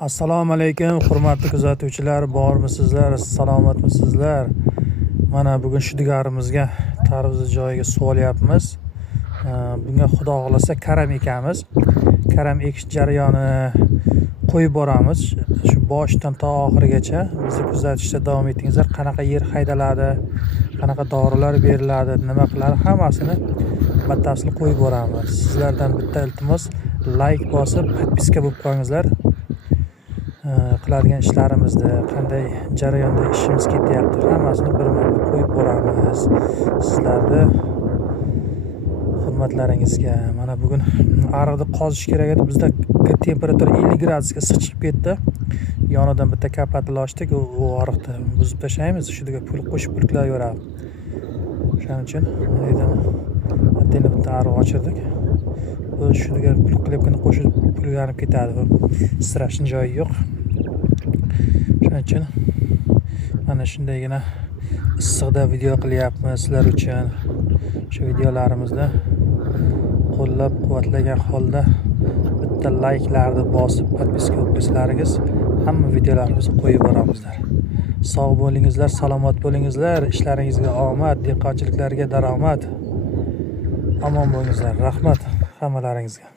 Assalomu alaykum, hurmatli kuzatuvchilar, bormisizlar, salomatmisizlar? Mana bugun shudigarimizga tarvuz joyiga solyapmiz. Bunga xudo xolasa karam ekamiz. Karam ekish jarayonini qo'yib boramiz. Shu boshidan to oxirigacha bizni kuzatishda davom etingizlar. Qanaqa yer haydaladi, qanaqa dorilar beriladi, nima qiladi, hammasini batafsil qo'yib boramiz. Sizlardan bitta iltimos, like bosib, podpiska bo'lib qolingizlar. Qiladigan ishlarimizni, qanday jarayonda ishimiz ketyapti, hammasini birma-bir qo'yib boramiz sizlarni hurmatlaringizga. Mana bugun ariqni qozish kerak edi. Bizda temperatura 50 gradusga chiqib ketdi. Yonidan bitta kapatil ochdik, u ariqni buzib tashlaymiz, shudiga pul qo'shib pulklaveradi. Shuning uchun atena bitta ariq ochirdik. Bu shudiga pul qilibgina qo'shib pullanib ketadi. Isirashning joyi yo'q. Shuning uchun mana shundaygina issiqda video qilyapmiz sizlar uchun. Shu videolarimizda qo'llab-quvvatlagan holda bitta like'larni bosib, podpiska qo'ysalaringiz hamma videolarimizni qo'yib boramizlar. Sog' bo'lingizlar, salomat bo'lingizlar, ishlaringizga omad, dehqonchiliklarga daromad. Omon bo'lingizlar. Rahmat hammalaringizga.